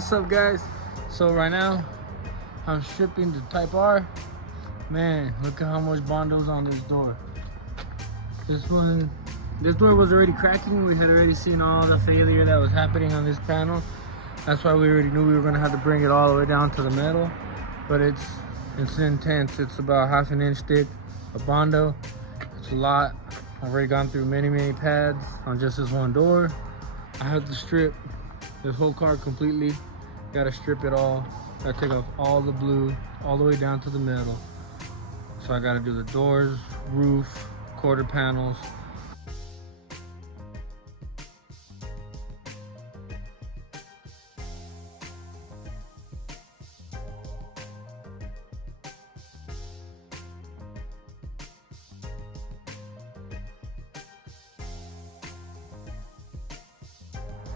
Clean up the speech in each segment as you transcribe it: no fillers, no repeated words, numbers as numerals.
What's up, guys? So right now I'm stripping the Type R. Man, look at how much Bondo's on this door. This door was already cracking. We had already seen all the failure that was happening on this panel. That's why we already knew we were gonna have to bring it all the way down to the metal. But it's intense. It's about ½ an inch thick of Bondo. It's a lot. I've already gone through many pads on just this one door. I have to strip this whole car completely. Gotta strip it all. Gotta take off all the blue, all the way down to the metal. So I gotta do the doors, roof, quarter panels.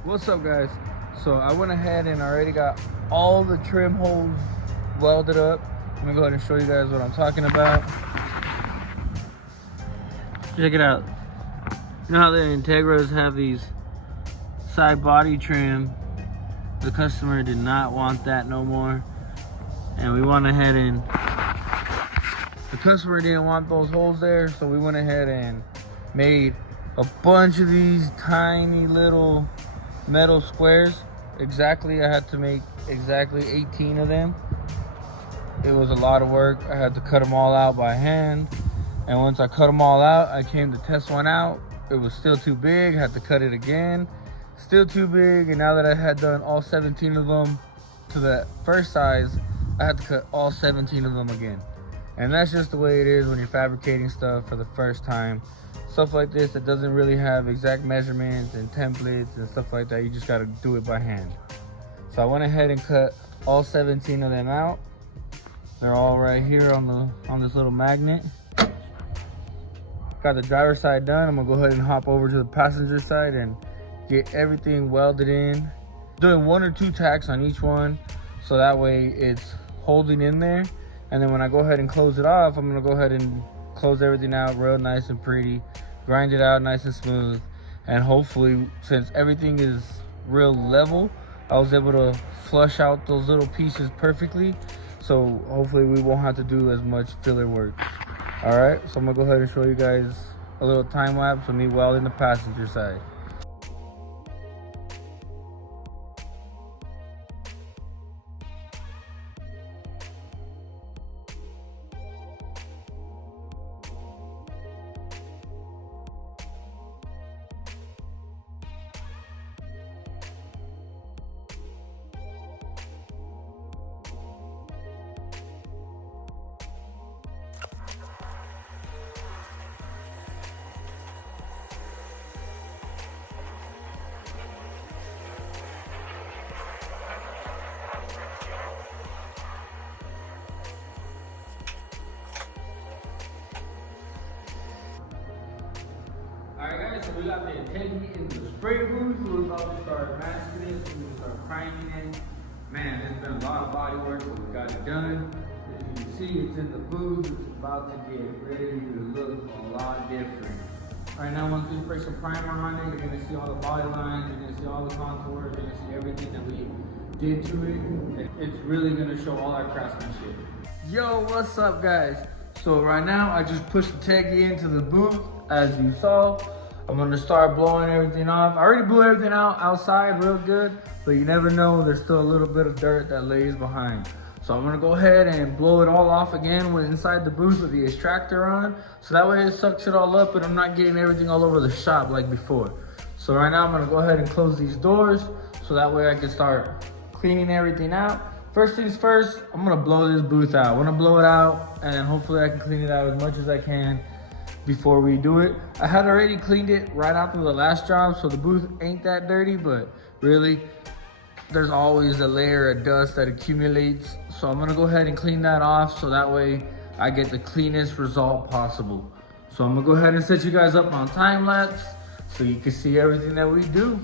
What's up, guys? So I went ahead and already got all the trim holes welded up. I'm gonna go ahead and show you guys what I'm talking about. Check it out. You know how the Integras have these side body trim? The customer did not want that no more. And we went ahead and, the customer didn't want those holes there, so we went ahead and made a bunch of these tiny little metal squares. I had to make exactly 18 of them. It was a lot of work. I had to cut them all out by hand, and once I cut them all out, I came to test one out. It was still too big. I had to cut it again, still too big. And now that I had done all 17 of them to the first size, I had to cut all 17 of them again. And that's just the way it is when you're fabricating stuff for the first time. Stuff like this that doesn't really have exact measurements and templates and stuff like that, you just gotta do it by hand. So I went ahead and cut all 17 of them out. They're all right here on this little magnet. Got the driver's side done. I'm gonna go ahead and hop over to the passenger side and get everything welded in. Doing 1 or 2 tacks on each one, so that way it's holding in there. And then when I go ahead and close it off, I'm gonna go ahead and close everything out real nice and pretty, grind it out nice and smooth, and hopefully, since everything is real level, I was able to flush out those little pieces perfectly, so hopefully we won't have to do as much filler work. All right, so I'm gonna go ahead and show you guys a little time lapse of me welding the passenger side. Alright guys, so we got the Integrity in the spray booth. We're about to start masking it, so we're going to start priming it. Man, there's been a lot of body work, but we got it done. As you can see, it's in the booth. It's about to get ready to look a lot different. Right now, once we spray some primer on it, you're going to see all the body lines, you're going to see all the contours, you're going to see everything that we did to it. It's really going to show all our craftsmanship. Yo, what's up, guys? So right now, I just pushed the Teggy into the booth, as you saw. I'm gonna start blowing everything off. I already blew everything out outside real good, but you never know, there's still a little bit of dirt that lays behind. So I'm gonna go ahead and blow it all off again when inside the booth with the extractor on, so that way it sucks it all up and I'm not getting everything all over the shop like before. So right now I'm gonna go ahead and close these doors, so that way I can start cleaning everything out. First things first, I'm gonna blow this booth out. I wanna blow it out, and then hopefully I can clean it out as much as I can before we do it. I had already cleaned it right after the last job, so the booth ain't that dirty, but really, there's always a layer of dust that accumulates. So I'm gonna go ahead and clean that off, so that way I get the cleanest result possible. So I'm gonna go ahead and set you guys up on time lapse, so you can see everything that we do.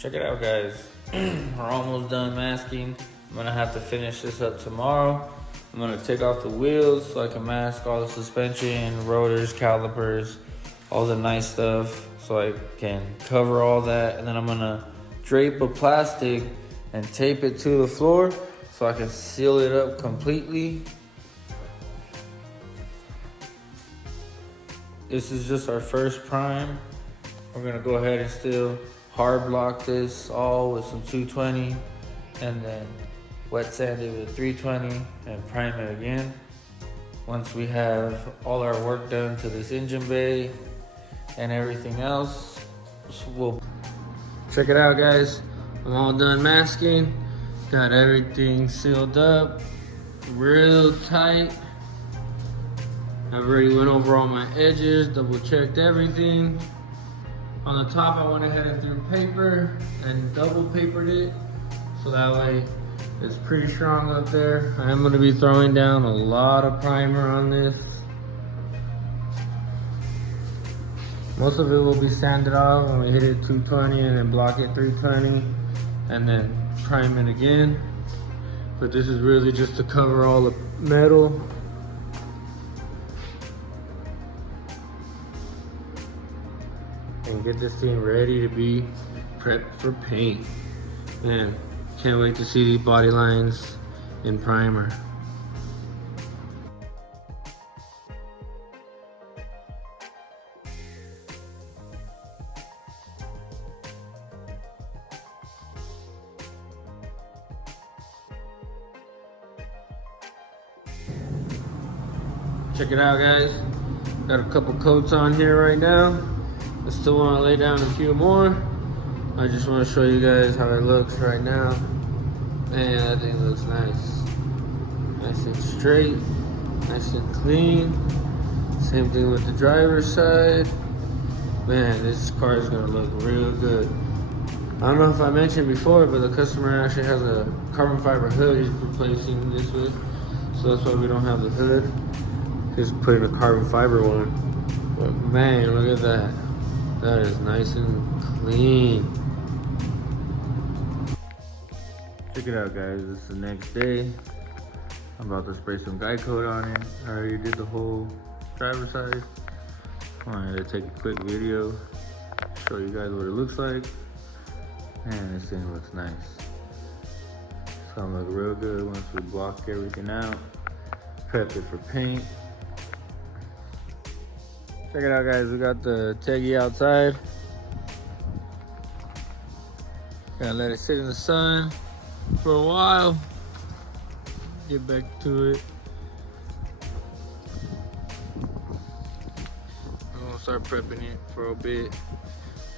Check it out, guys. We're almost done masking. I'm gonna have to finish this up tomorrow. I'm gonna take off the wheels so I can mask all the suspension, rotors, calipers, all the nice stuff, so I can cover all that. And then I'm gonna drape a plastic and tape it to the floor so I can seal it up completely. This is just our first prime. We're gonna go ahead and still hard block this all with some 220 and then wet sand it with 320 and prime it again. Once we have all our work done to this engine bay and everything else, we'll check it out, guys. I'm all done masking. Got everything sealed up real tight. I've already went over all my edges, double checked everything. On the top, I went ahead and threw paper and double papered it, so that way it's pretty strong up there. I am gonna be throwing down a lot of primer on this. Most of it will be sanded off when we hit it 220 and then block it 320 and then prime it again. But this is really just to cover all the metal. And get this thing ready to be prepped for paint. Man, can't wait to see these body lines in primer. Check it out, guys. Got a couple coats on here right now. I still want to lay down a few more. I just want to show you guys how it looks right now. Man, that thing looks nice. Nice and straight, nice and clean. Same thing with the driver's side. Man, this car is gonna look real good. I don't know if I mentioned before, but the customer actually has a carbon fiber hood he's replacing this with. So that's why we don't have the hood. He's putting a carbon fiber one. But man, look at that. That is nice and clean. Check it out, guys. This is the next day. I'm about to spray some guide coat on it. I already did the whole driver's side. I wanted to take a quick video, show you guys what it looks like. Man, this thing looks nice. It's gonna look real good once we block everything out, prep it for paint. Check it out, guys. We got the Teggy outside. Gotta let it sit in the sun for a while. Get back to it. I'm gonna start prepping it for a bit.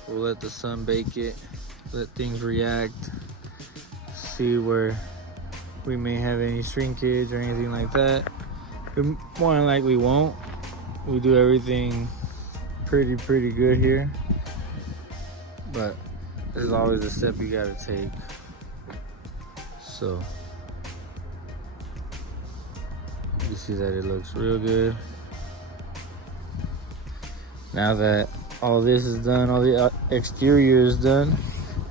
We'll let the sun bake it, let things react, see where we may have any shrinkage or anything like that. More than likely won't. We do everything pretty good here, but there's always a step you gotta take. So you see that it looks real good. Now that all this is done, all the exterior is done,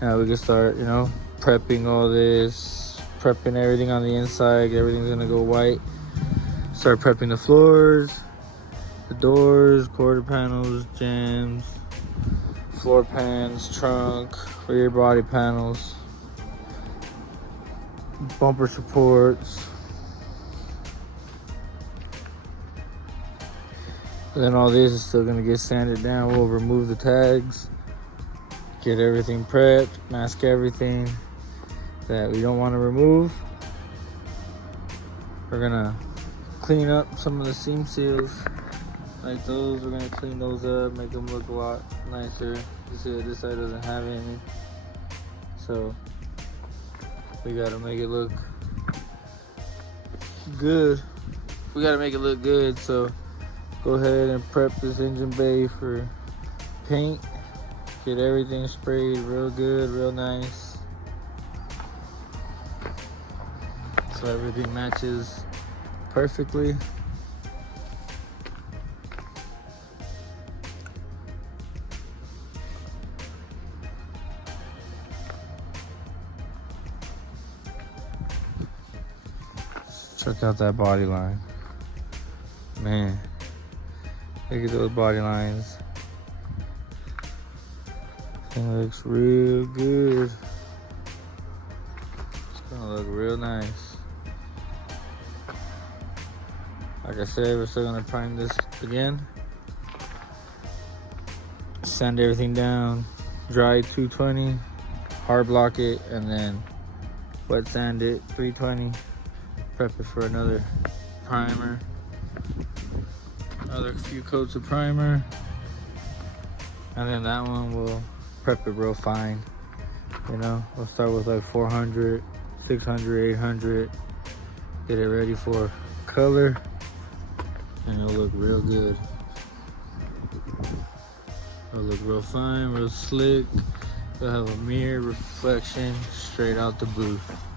now we can start, you know, prepping all this, prepping everything on the inside. Everything's gonna go white. Start prepping the floors, the doors, quarter panels, jambs, floor pans, trunk, rear body panels, bumper supports. And then all this is still gonna get sanded down. We'll remove the tags, get everything prepped, mask everything that we don't want to remove. We're gonna clean up some of the seam seals. Like those, we're gonna clean those up, make them look a lot nicer. You see that this side doesn't have any, so we gotta make it look good. We gotta make it look good, so go ahead and prep this engine bay for paint. Get everything sprayed real good, real nice, so everything matches perfectly. Check out that body line. Man, look at those body lines. It looks real good. It's gonna look real nice. Like I said, we're still gonna prime this again. Sand everything down, dry 220, hard block it, and then wet sand it 320. Prep it for another primer, another few coats of primer, and then that one we'll prep it real fine. You know, we'll start with like 400, 600, 800, get it ready for color, and it'll look real good. It'll look real fine, real slick. It'll have a mirror reflection straight out the booth.